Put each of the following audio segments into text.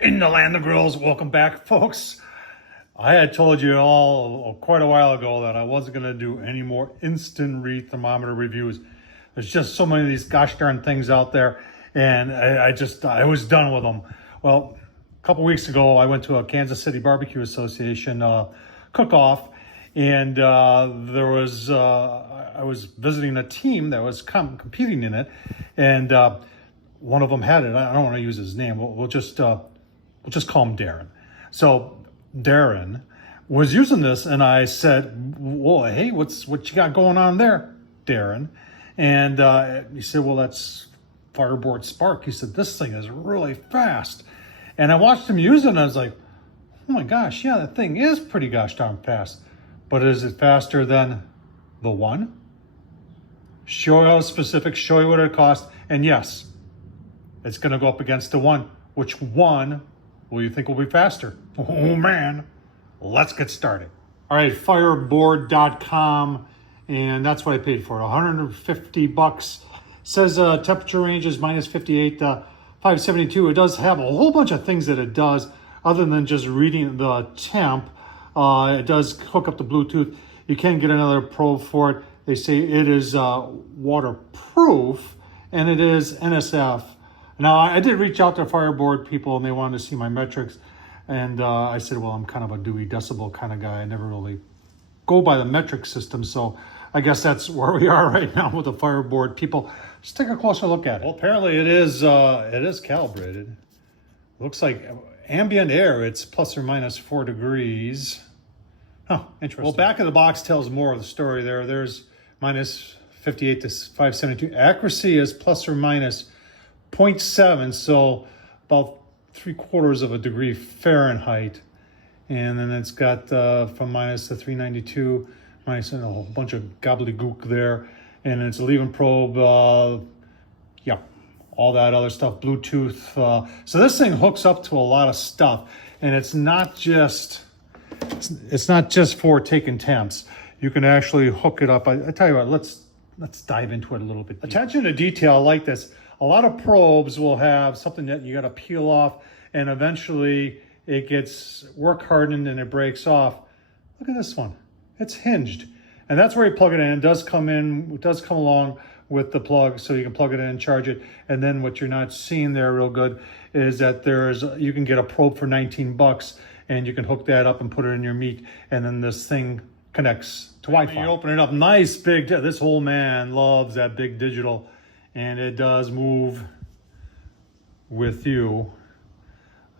In the land of grills, welcome back, folks. I had told you all quite a while ago that I wasn't going to do any more instant read thermometer reviews. There's just so many of these gosh darn things out there, and I was done with them. Well, a couple weeks ago, I went to a Kansas City Barbecue Association cook-off, and I was visiting a team that was competing in it, and one of them had it. I don't want to use his name. We'll just call him Darren. So Darren was using this, and I said, "Well, hey, what you got going on there, Darren?" And he said, "Well, that's FireBoard Spark." He said, "This thing is really fast." And I watched him use it, and I was like, "Oh my gosh, yeah, that thing is pretty gosh darn fast." But is it faster than the one? Show you how specific, show you what it costs, and yes, it's going to go up against the one. Which one will you think will be faster? Oh man, let's get started. All right, FireBoard.com, and that's what I paid for it, $150. Says temperature range is minus 58 to 572. It does have a whole bunch of things that it does other than just reading the temp. It does hook up to Bluetooth. You can get another probe for it. They say it is waterproof, and it is NSF. Now, I did reach out to FireBoard people, and they wanted to see my metrics. And I said, well, I'm kind of a Dewey Decibel kind of guy. I never really go by the metric system. So I guess that's where we are right now with the FireBoard people. Let's take a closer look at it. Well, apparently it is calibrated. Looks like ambient air. It's plus or minus 4 degrees. Oh, interesting. Well, back of the box tells more of the story there. There's minus 58 to 572. Accuracy is plus or minus 0.7, so about 3/4 of a degree Fahrenheit. And then it's got from minus to 392, minus and a whole bunch of gobbledygook there. And it's a leave-in probe, yeah, all that other stuff, Bluetooth. So this thing hooks up to a lot of stuff, and it's not just for taking temps. You can actually hook it up. I tell you what, let's dive into it a little bit deeper. Attention to detail like this. A lot of probes will have something that you got to peel off, and eventually it gets work hardened and it breaks off. Look at this one. It's hinged. And that's where you plug it in. It does come along with the plug, so you can plug it in and charge it. And then what you're not seeing there real good is that you can get a probe for $19, and you can hook that up and put it in your meat, and then this thing connects to Wi-Fi. You open it up, nice big, this whole man loves that big digital. And it does move with you.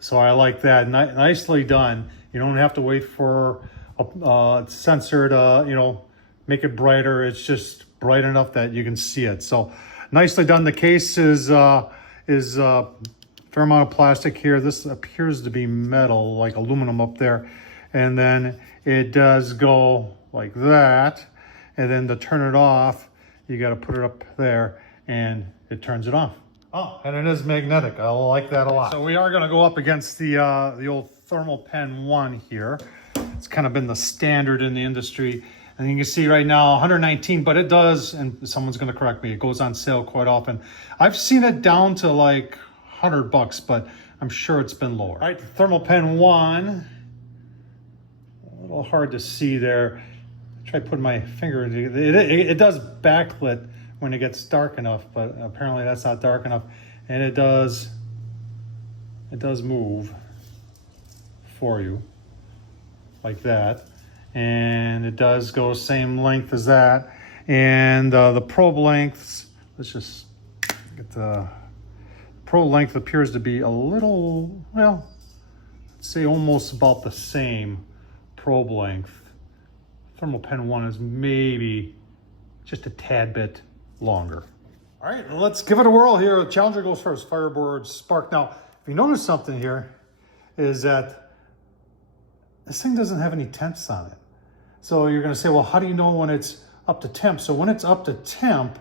So I like that. Nicely done. You don't have to wait for a sensor to, make it brighter. It's just bright enough that you can see it. So nicely done. The case is a fair amount of plastic here. This appears to be metal, like aluminum up there. And then it does go like that. And then to turn it off, you got to put it up there, and it turns it off. Oh, and it is magnetic. I like that a lot. So we are going to go up against the old Thermapen 1 here. It's kind of been the standard in the industry. And you can see right now 119, but it does, and someone's going to correct me, it goes on sale quite often. I've seen it down to like $100, but I'm sure it's been lower. All right, Thermapen 1. A little hard to see there. Try putting my finger into it. It does backlit when it gets dark enough, but apparently that's not dark enough. And it does move for you like that. And it does go same length as that. And the probe lengths, let's just get the probe length appears to be a little, well, let's say almost about the same probe length. Thermapen 1 is maybe just a tad bit longer. All right, let's give it a whirl here. Challenger goes first, FireBoard Spark. Now, if you notice something here, is that this thing doesn't have any temps on it. So you're gonna say, well, how do you know when it's up to temp? So when it's up to temp,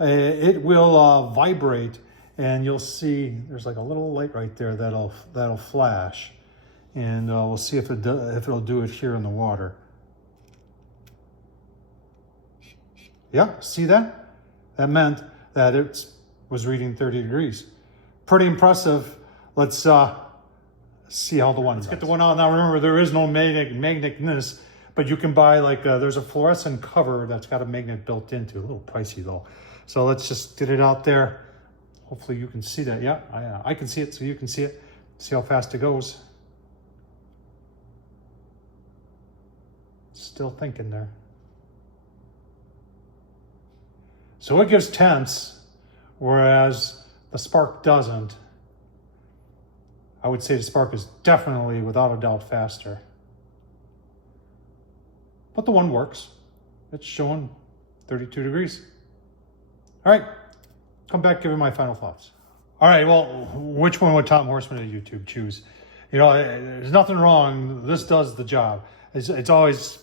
it will vibrate, and you'll see there's like a little light right there that'll flash. And we'll see if it'll do it here in the water. Yeah, see that? That meant that it was reading 30 degrees. Pretty impressive. Let's see how the one. Let's get the one out now. Remember, there is no magnet in this, but you can buy like there's a fluorescent cover that's got a magnet built into. A little pricey though. So let's just get it out there. Hopefully you can see that. Yeah, I can see it, so you can see it. See how fast it goes. Still thinking there. So it gives tenths, whereas the Spark doesn't. I would say the Spark is definitely, without a doubt, faster. But the one works. It's showing 32 degrees. All right, come back, give me my final thoughts. All right, well, which one would Tom Horsman at YouTube choose? You know, there's nothing wrong. This does the job. It's always,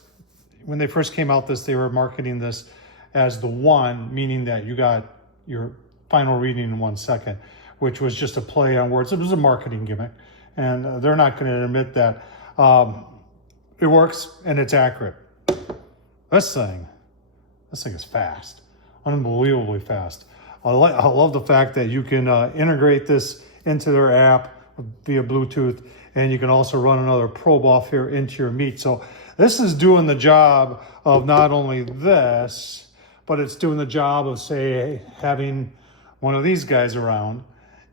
when they first came out they were marketing this as the one, meaning that you got your final reading in 1 second, which was just a play on words. It was a marketing gimmick, and they're not going to admit that. It works and it's accurate. This thing is fast, unbelievably fast. I love the fact that you can integrate this into their app via Bluetooth, and you can also run another probe off here into your meat. So this is doing the job of not only this, but it's doing the job of, say, having one of these guys around,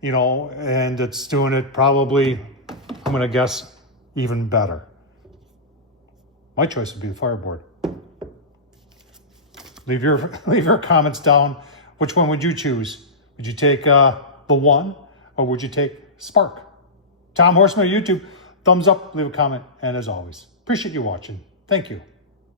you know, and it's doing it probably, I'm going to guess, even better. My choice would be the FireBoard. Leave your comments down. Which one would you choose? Would you take the one, or would you take Spark? Tom Horsman, YouTube, thumbs up, leave a comment, and as always, appreciate you watching. Thank you.